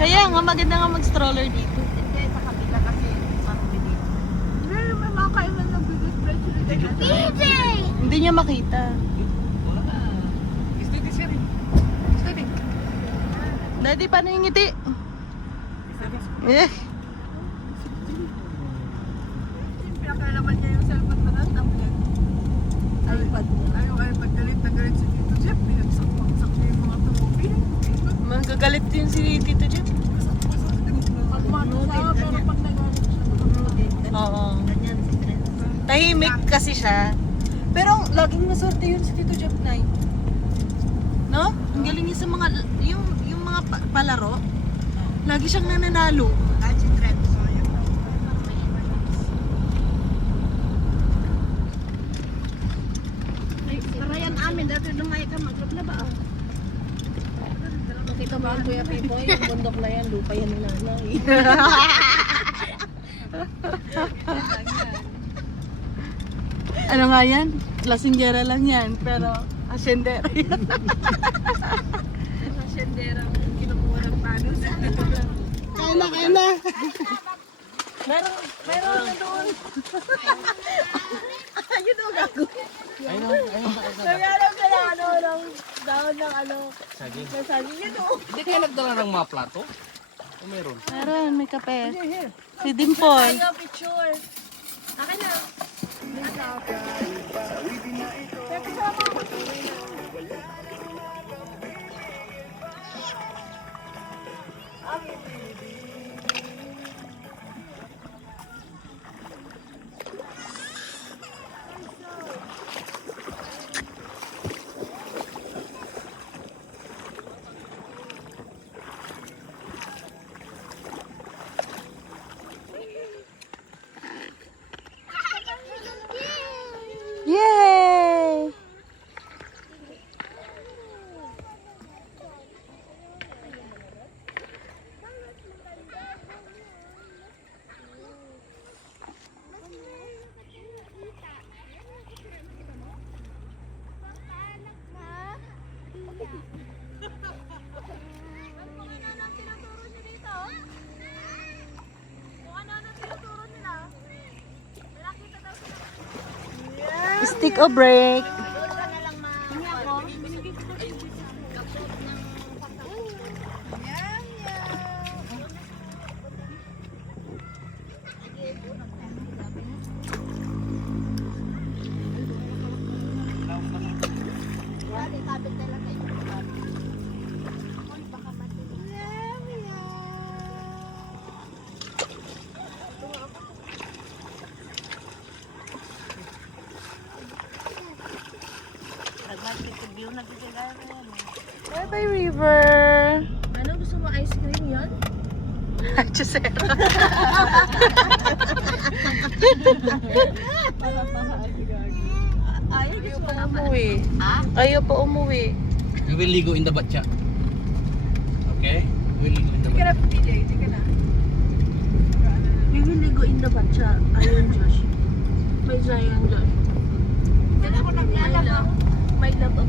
Kaya nga, maganda nga mag-stroller dito. Hindi, sa kabila kasi marumi dito. Hindi, may mga kailan na bigit-fresh ulit. PJ! Hindi niya makita. Wala. Steady, sir. Steady. Daddy, paano yung ngiti? Eh, Pinakailaman niya yung cellphone na lang. iPad mo. Ayaw, iPad. Galit na galit si Tito Jeff. Pinagsak-saksak niya yung mga tumubi. magagalit din si Tito Jeff. Pag mano siya, pero pag nagalit siya, Oo. ganyan si Trent. Tahimik kasi siya. Pero laging maswerte yun si Tito Jeff Nay. No? Ang galing niya sa mga, yung mga palaro. Lagi siyang nananalo. Kahit si Trent. So, yun. Ay, karayan amin. Dati lumay ka, maglablaba ah. Nakita ba ang Kuya Pipoy? Yung bundok na yan, lupa yan ng nanay. Ano nga yan? Lasinggera lang yan. Pero asyendera yan. Sa sendera, kinukuha ng panos. Kaya na. Meron na doon. Ayun o, gago. Ayun, ayun. Nagyarap ka na ano, ng dahon ng ano. Saging. Nasabi yun o. Hindi kayo nagdala ng mga plato? O meron? Meron, may kape. Si Dimple. Ayaw, picture. Akin na. Yay! Stick or break? Bye-bye, River. Ano, gusto mo ice cream yan? Chusera. Ayaw pa umuwi. Ayaw pa umuwi. We will ligo in the batcha. Okay? We will ligo in the batcha. We will go in the batcha. Ayun, Josh. May Zion, Josh. Yan ako naglalaba. My love of